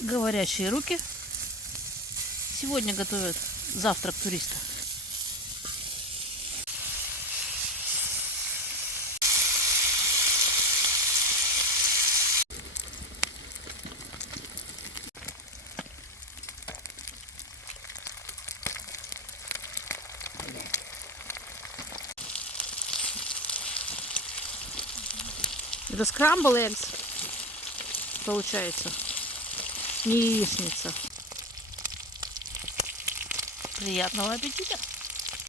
Говорящие руки. Сегодня готовят завтрак туриста. Это scramble eggs получается, не яичница. Приятного аппетита!